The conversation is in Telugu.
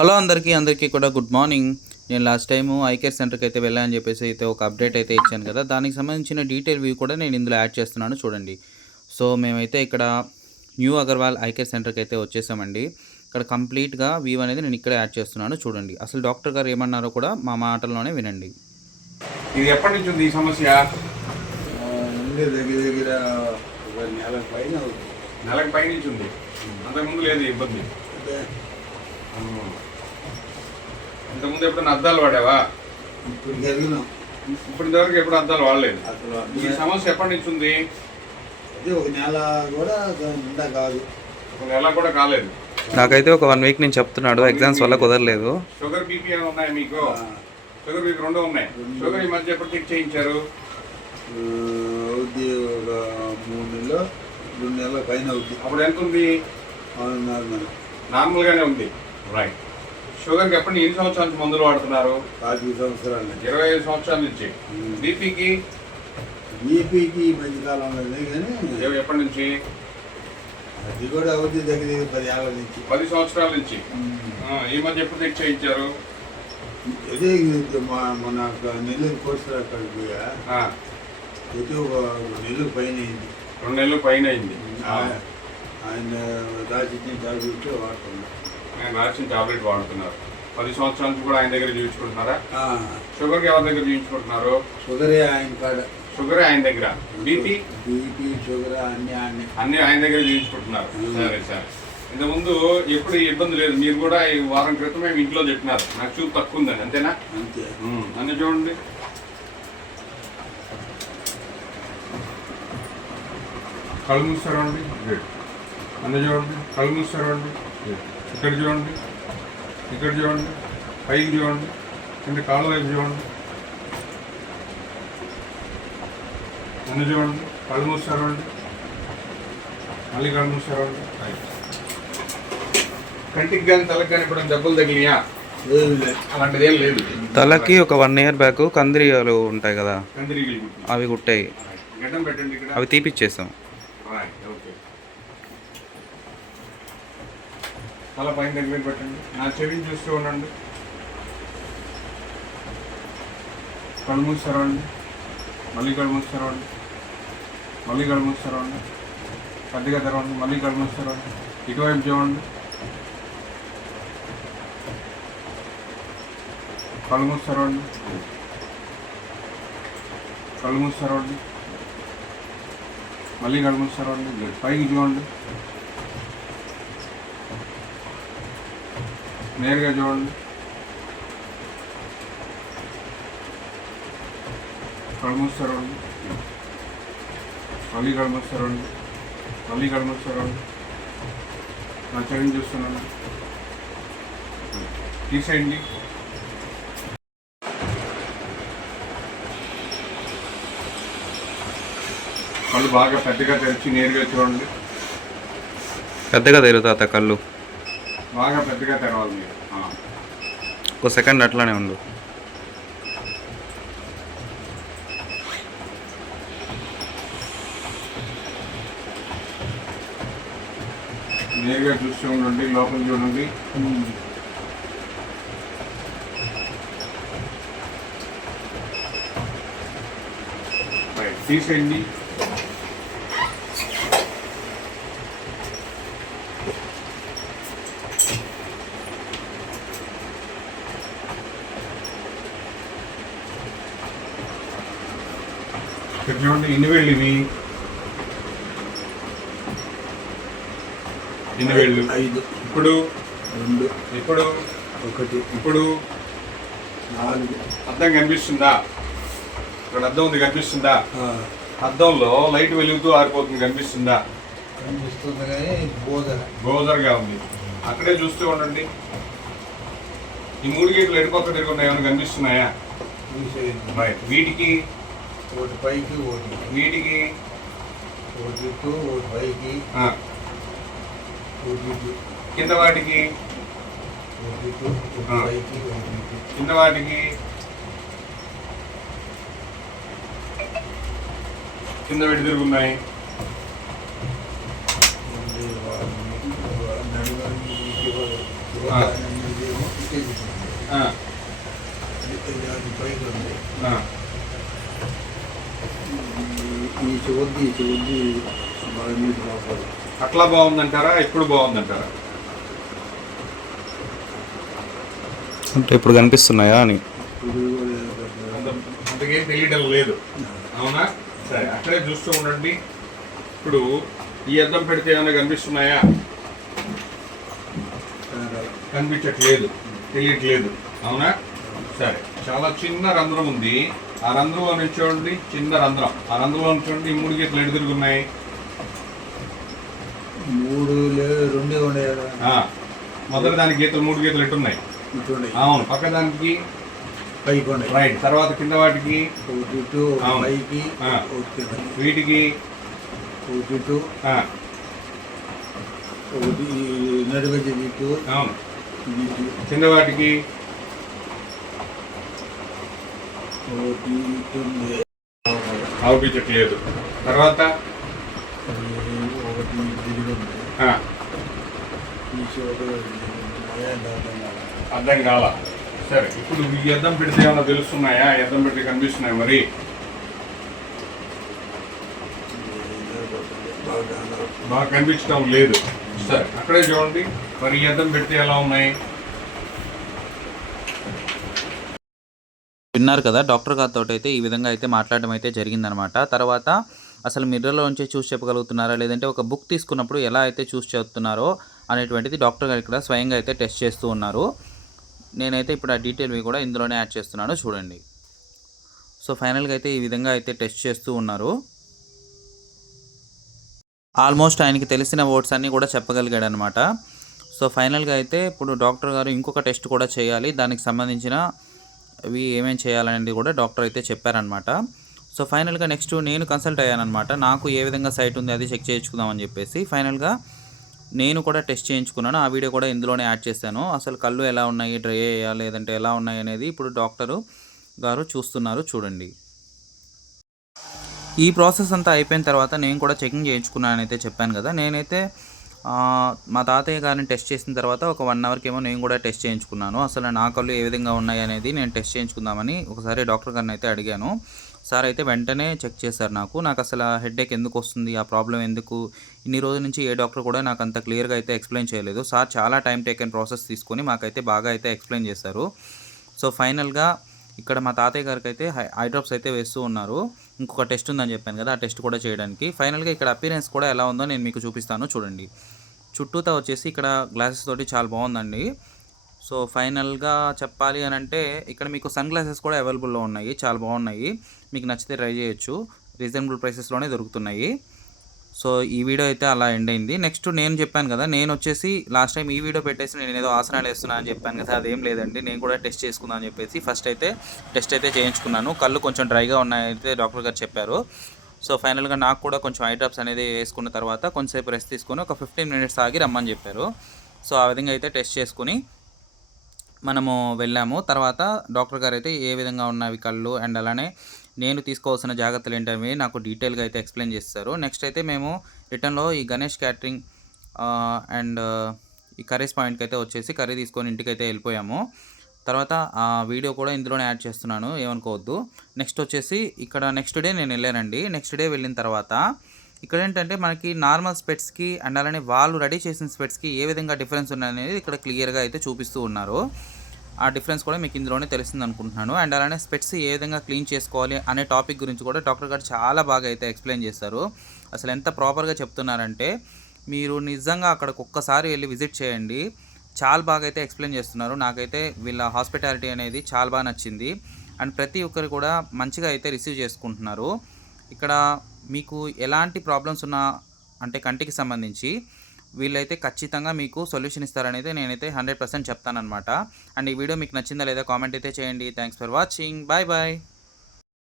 హలో అందరికీ కూడా గుడ్ మార్నింగ్. నేను లాస్ట్ టైము ఐ కేర్ సెంటర్‌కి అయితే వెళ్ళానని చెప్పేసి అయితే ఒక అప్డేట్ అయితే ఇచ్చాను కదా! దానికి సంబంధించిన డీటెయిల్ వ్యూ కూడా నేను ఇందులో యాడ్ చేస్తున్నాను చూడండి. సో, మేమైతే ఇక్కడ న్యూ అగర్వాల్ ఐ కేర్ సెంటర్‌కి అయితే వచ్చేసామండి. ఇక్కడ కంప్లీట్‌గా వ్యూ అనేది నేను ఇక్కడే యాడ్ చేస్తున్నాను చూడండి. అసలు డాక్టర్ గారు ఏమన్నారో కూడా మా మాటల్లోనే వినండి. ఇది ఎప్పటి నుంచి ఉంది ఈ సమస్య? ఉంది దగ్గర దగ్గర ఒక నెల పైన అవుతుంది. నెలకు పై నుంచి ఉంది. అంతకుముందు లేదు ఈ ఇబ్బంది. అంటే ఇంతకుముందు ఎప్పుడైనా అద్దాలు వాడావా? ఇప్పుడు జరిగినాం ఇప్పుడు ఇంతవరకు ఎప్పుడు అద్దాలు వాడలేదు. అసలు ఈ సమస్య ఎప్పటి నుంచి ఉంది? అది ఒక నెల కూడా నిండా కాదు. ఒక నెల కూడా కాలేదు. నాకైతే ఒక 1 వీక్ నుంచి చెప్తున్నాడు. ఎగ్జామ్స్ వల్ల కుదరలేదు. షుగర్ బీపీ ఏమైనా ఉన్నాయా మీకు? షుగర్ బీపీ రెండు ఉన్నాయి. షుగర్ ఈ మధ్య ఎప్పుడు చెక్ చేయించారు? అవుద్ది ఒక 3 నెలలు 2 నెలల పైన అవుద్ది. అప్పుడు ఎంత ఉంది? నార్మల్ నార్మల్గానే ఉంది. రైట్. షుగర్కి ఎన్ని సంవత్సరాల నుంచి మందులు వాడుతున్నారు? 5 సంవత్సరాలు. 25 సంవత్సరాల నుంచి. బీపీకి బీపీకి ఈ మధ్యకాలంలో కానీ ఎప్పటి నుంచి? అది కూడా అవుద్ది దగ్గర దగ్గర 10 ఏళ్ళ నుంచి. 10 సంవత్సరాల నుంచి. ఈ మధ్య ఎప్పుడు చెక్ చేయించారు? అదే మన నెల్లూరు కోర్సు అక్కడికి పోయా అయితే ఒక 2 నెలలు పైన అయింది. 2 నెలలు పైన అయింది. ఆయన దాచిన టాబ్లెట్ వాడుతున్నాం. ఆయన రాసిన టాబ్లెట్ వాడుతున్నారు. 10 సంవత్సరాల నుంచి కూడా ఆయన దగ్గర చూపించుకుంటున్నారా? షుగర్కి ఎవరి దగ్గర చూపించుకుంటున్నారు? షుగరే ఆయన కాడ. షుగరే ఆయన దగ్గర. బీపీ షుగర్ అన్ని ఆయన దగ్గర చూపించుకుంటున్నారు. సరే సరే. ఇంతకుముందు ఎప్పుడు ఇబ్బంది లేదు. మీరు కూడా ఈ వారం క్రితమే మీ ఇంట్లో చెప్పినారు నాకు చూపు తక్కువ ఉందని. అంతేనా? అంతే. అన్నీ చూడండి. కళ్ళు మూస్తారు అండి. అన్నీ చూడండి. కళ్ళు మూస్తారు అండి. ఇక్కడ చూడండి, ఇక్కడ చూడండి, పైకి చూడండి, కింద కాళ్ళ వైపు చూడండి. అన్నీ చూడండి. కళ్ళు మూస్తారు అండి. మళ్ళీ కళ్ళు మూస్తారు అండి. కంటికి కానీ తలకి కానీ ఇప్పుడు దెబ్బలు తగిలియా? అలాంటిది ఏం లేదు. తలకి ఒక 1 ఇయర్ బ్యాక్ కందిరీలు ఉంటాయి కదా, కందిరీలు అవి కుట్టాయి. గడ్డం పెట్టండి ఇక్కడ. అవి తీపిచ్చేసాం. ఓకే. తల పైన దగ్గర పెట్టండి. నా చెవిని చూస్తూ ఉండండి. కళ్ళు మూస్తారా అండి. మళ్ళీ కళ్ళు మూస్తారా అండి. మళ్ళీ కళ్ళు మూస్తారా అండి. పెద్దగా తెరవండి. మళ్ళీ కళ్ళు మూస్తారా అండి. ఇటువైపు చూడండి. కళ్ళు మూస్తారా అండి. కళ్ళు మూస్తారా అండి. మళ్ళీ కళ్ళు మూస్తారా అండి. పైకి చూడండి. నేరుగా చూడండి. కళ్ళు మూస్తారా అండి. మళ్ళీ కళ్ళు మూస్తారా అండి. మళ్ళీ కళ్ళు మూస్తారా అండి. నా చెవిని చూస్తున్నాను. తీసేయండి. కళ్ళు బాగా పెద్దగా తెరిచి నేరుగా చూడండి. పెద్దగా తెరుతాత కళ్ళు. బాగా పెద్దగా తెరవాలి మీరు. ఒక సెకండ్ అట్లానే ఉండు. నేరుగా చూస్తూ ఉండండి. లోపల చూడండి. తీసేయండి. ఇక్కడ చూడండి. ఇన్ని వేళ్ళు ఇవి. ఇన్ని వేళ్ళు. 5 ఇప్పుడు 2 ఇప్పుడు 1 ఇప్పుడు 4 అద్దం కనిపిస్తుందా? ఇక్కడ అద్దం ఉంది కనిపిస్తుందా? అద్దంలో లైట్ వెలుగుతూ ఆరిపోతుంది కనిపిస్తుందా? కనిపిస్తుంది కానీ గోదరగా ఉంది. అక్కడే చూస్తూ ఉండండి. ఈ 3 గీతలు ఎటుపక్క తిరుగున్నాయి ఏమైనా కనిపిస్తున్నాయా? రైట్. వీటికి ఒకటి పైకి ఒకటి వీటికి ఒకటి ఇటు ఒకటి పైకి ఒకటి ఇటు కింద వాటికి ఒకటి ఇటు ఒకటి పైకి ఒకటి ఇటు కింద వాటికి కింద పెట్టి తిరుగున్నాయి. ఆ, అది పైకి ఉంది. ఆ. ఈ చెవుద్ది బాగా నీటి లోపల. అట్లా బాగుందంటారా ఇప్పుడు బాగుందంటారా? అంటే ఇప్పుడు కనిపిస్తున్నాయా అని. ఇప్పుడు కూడా అంతకేం తెలియడం లేదు, అవునా? సరే, అక్కడే చూస్తూ ఉండండి. ఇప్పుడు ఈ అద్దం పెడితే ఏమైనా కనిపిస్తున్నాయా? కనిపించట్లేదు, తెలియట్లేదు, అవునా? సరే, చాలా చిన్న రంధ్రం ఉంది. ఆ రంధ్రంలో నుంచి చూడండి, చిన్న రంధ్రం. ఆ రంధ్రంలో నుంచి చూడండి, ఈ 3 గీతలు ఎటు తిరుగున్నాయి? 3 2 ఉన్నాయి కదా. మొదటి దానికి గీతలు 3 గీతలు ఎట్టున్నాయి? ఇటు ఉన్నాయి. అవును. పక్క దానికి పైకి ఉన్నాయి. రైట్. తర్వాత కింద వాటికి ఒకటి ఇటు, ఒకటి అవును. పైకి, ఆ. ఒకటి కిందకి. వీటికి ఒకటి ఇటు, ఆ, ఒకటి నడిపెట్టి ఇటు, అవును. ఇది ఇటు, కింద వాటికి ఒకటి ఇటు ఉంది. ఆవుపించట్లేదు. తర్వాత ఒకటి దిగులు ఉంది. ఆ, ఈ చోటు అర్థం కాల. సరే, ఇప్పుడు ఈ అద్దం పెడితే ఏమైనా తెలుస్తున్నాయా? ఈ అద్దం పెడితే కనిపిస్తున్నాయి మరి? బాగా కనిపించడం లేదు. సరే, అక్కడే చూడండి. మరి ఈ అద్దం పెడితే ఎలా ఉన్నాయి? విన్నారు కదా, డాక్టర్ గారితో అయితే ఈ విధంగా అయితే మాట్లాడడం అయితే జరిగిందనమాట. తర్వాత అసలు మిర్రర్లోంచి చూసి చెప్పగలుగుతున్నారా, లేదంటే ఒక బుక్ తీసుకున్నప్పుడు ఎలా అయితే చూసి చెప్తున్నారో అనేటువంటిది డాక్టర్ గారు ఇక్కడ స్వయంగా అయితే టెస్ట్ చేస్తూ ఉన్నారు. నేనైతే ఇప్పుడు ఆ డీటెయిల్వి కూడా ఇందులోనే యాడ్ చేస్తున్నాను చూడండి. సో ఫైనల్గా అయితే ఈ విధంగా అయితే టెస్ట్ చేస్తూ ఉన్నారు. ఆల్మోస్ట్ ఆయనకి తెలిసిన వర్డ్స్ అన్నీ కూడా చెప్పగలిగాడు అనమాట. సో ఫైనల్గా అయితే ఇప్పుడు డాక్టర్ గారు ఇంకొక టెస్ట్ కూడా చేయాలి, దానికి సంబంధించిన అవి ఏమేమి చేయాలనేది కూడా డాక్టర్ అయితే చెప్పారనమాట. సో ఫైనల్గా నెక్స్ట్ నేను కన్సల్ట్ అయ్యానమాట. నాకు ఏ విధంగా సైట్ ఉంది అది చెక్ చేయించుకుందామని చెప్పేసి ఫైనల్గా నేను కూడా టెస్ట్ చేయించుకున్నాను. ఆ వీడియో కూడా ఇందులోనే యాడ్ చేశాను. అసలు కళ్ళు ఎలా ఉన్నాయి, డ్రై అయ్యా లేదంటే ఎలా ఉన్నాయి అనేది ఇప్పుడు డాక్టరు గారు చూస్తున్నారు చూడండి. ఈ ప్రాసెస్ అంతా అయిపోయిన తర్వాత నేను కూడా చెకింగ్ చేయించుకున్నానని అయితే చెప్పాను కదా. నేనైతే మా తాతయ్య గారిని టెస్ట్ చేసిన తర్వాత ఒక 1 అవర్కి ఏమో నేను కూడా టెస్ట్ చేయించుకున్నాను. అసలు నా కళ్ళు ఏ విధంగా ఉన్నాయి అనేది నేను టెస్ట్ చేయించుకుందామని ఒకసారి డాక్టర్ గారిని అయితే అడిగాను. సార్ అయితే వెంటనే చెక్ చేశారు నాకు అసలు హెడేక్ ఎందుకు వస్తుంది, ఆ ప్రాబ్లం ఎందుకు, ఇన్ని రోజుల నుంచి ఏ డాక్టర్ కూడా నాకు అంత క్లియర్గా అయితే ఎక్స్ప్లెయిన్ చేయలేదు. సార్ చాలా టైం టేకెన్ ప్రాసెస్ తీసుకొని మాకైతే బాగా అయితే ఎక్స్ప్లెయిన్ చేశారు. సో ఫైనల్గా ఇక్కడ మా తాతయ్య గారికి అయితే ఐ డ్రాప్స్ అయితే వేస్తూ ఉన్నారు. ఇంకొక టెస్ట్ ఉందని చెప్పాను కదా, ఆ టెస్ట్ కూడా చేయడానికి. ఫైనల్గా ఇక్కడ అపీరెన్స్ కూడా ఎలా ఉందో నేను మీకు చూపిస్తాను చూడండి. చుట్టూతా వచ్చేసి ఇక్కడ గ్లాసెస్ తోటి చాలా బాగుందండి. సో ఫైనల్గా చెప్పాలి అని అంటే ఇక్కడ మీకు సన్ గ్లాసెస్ కూడా అవైలబుల్లో ఉన్నాయి, చాలా బాగున్నాయి. మీకు నచ్చితే ట్రై చేయొచ్చు, రీజనబుల్ ప్రైసెస్లోనే దొరుకుతున్నాయి. సో ఈ వీడియో అయితే అలా ఎండ్ అయింది. నెక్స్ట్ నేను చెప్పాను కదా, నేను వచ్చేసి లాస్ట్ టైం ఈ వీడియో పెట్టేసి నేను ఏదో ఆసనాలు వేస్తున్నాను అని చెప్పాను కదా, అదేం లేదండి. నేను కూడా టెస్ట్ చేసుకుందాం అని చెప్పేసి ఫస్ట్ అయితే టెస్ట్ అయితే చేయించుకున్నాను. కళ్ళు కొంచెం డ్రైగా ఉన్నాయైతే డాక్టర్ గారు చెప్పారు. సో ఫైనల్గా నాకు కూడా కొంచెం ఐ డ్రాప్స్ అనేది వేసుకున్న తర్వాత కొంచెంసేపు రెస్ట్ తీసుకొని ఒక 15 మినిట్స్ ఆగి రమ్మని చెప్పారు. సో ఆ విధంగా అయితే టెస్ట్ చేసుకుని మనము వెళ్ళాము. తర్వాత డాక్టర్ గారు అయితే ఏ విధంగా ఉన్నవి కళ్ళు అండ్ అలానే నేను తీసుకోవాల్సిన జాగ్రత్తలు ఏంటవి నాకు డీటెయిల్గా అయితే ఎక్స్ప్లెయిన్ చేస్తారు. నెక్స్ట్ అయితే మేము రిటర్న్లో ఈ గణేష్ క్యాటరింగ్ అండ్ ఈ కర్రీస్ పాయింట్కి అయితే వచ్చేసి కర్రీ తీసుకొని ఇంటికి అయితే వెళ్ళిపోయాము. తర్వాత ఆ వీడియో కూడా ఇందులోనే యాడ్ చేస్తున్నాను, ఏమనుకోవద్దు. నెక్స్ట్ వచ్చేసి ఇక్కడ నెక్స్ట్ డే నేను వెళ్ళానండి. నెక్స్ట్ డే వెళ్ళిన తర్వాత ఇక్కడ ఏంటంటే మనకి నార్మల్ స్పెట్స్కి అండ్ అలానే వాళ్ళు రెడీ చేసిన స్పెట్స్కి ఏ విధంగా డిఫరెన్స్ ఉన్నాయనేది ఇక్కడ క్లియర్గా అయితే చూపిస్తూ ఉన్నారు. ఆ డిఫరెన్స్ కూడా మీకు ఇందులోనే తెలిసింది అనుకుంటున్నాను. అండ్ అలానే స్పెట్స్ ఏ విధంగా క్లీన్ చేసుకోవాలి అనే టాపిక్ గురించి కూడా డాక్టర్ గారు చాలా బాగా అయితే ఎక్స్ప్లెయిన్ చేస్తారు. అసలు ఎంత ప్రాపర్గా చెప్తున్నారంటే మీరు నిజంగా అక్కడికి ఒక్కసారి వెళ్ళి విజిట్ చేయండి. చాలా బాగా అయితే ఎక్స్ప్లెయిన్ చేస్తున్నారు. నాకైతే వీళ్ళ హాస్పిటాలిటీ అనేది చాలా బాగా నచ్చింది. అండ్ ప్రతి ఒక్కరు కూడా మంచిగా అయితే రిసీవ్ చేసుకుంటున్నారు. ఇక్కడ మీకు ఎలాంటి ప్రాబ్లమ్స్ ఉన్నా అంటే కంటికి సంబంధించి వీళ్ళైతే ఖచ్చితంగా మీకు సొల్యూషన్ ఇస్తారనేది నేనైతే 100% చెప్తానన్నమాట. అండ్ ఈ వీడియో మీకు నచ్చిందా లేదా కామెంట్ అయితే చేయండి. Thanks for watching. Bye bye.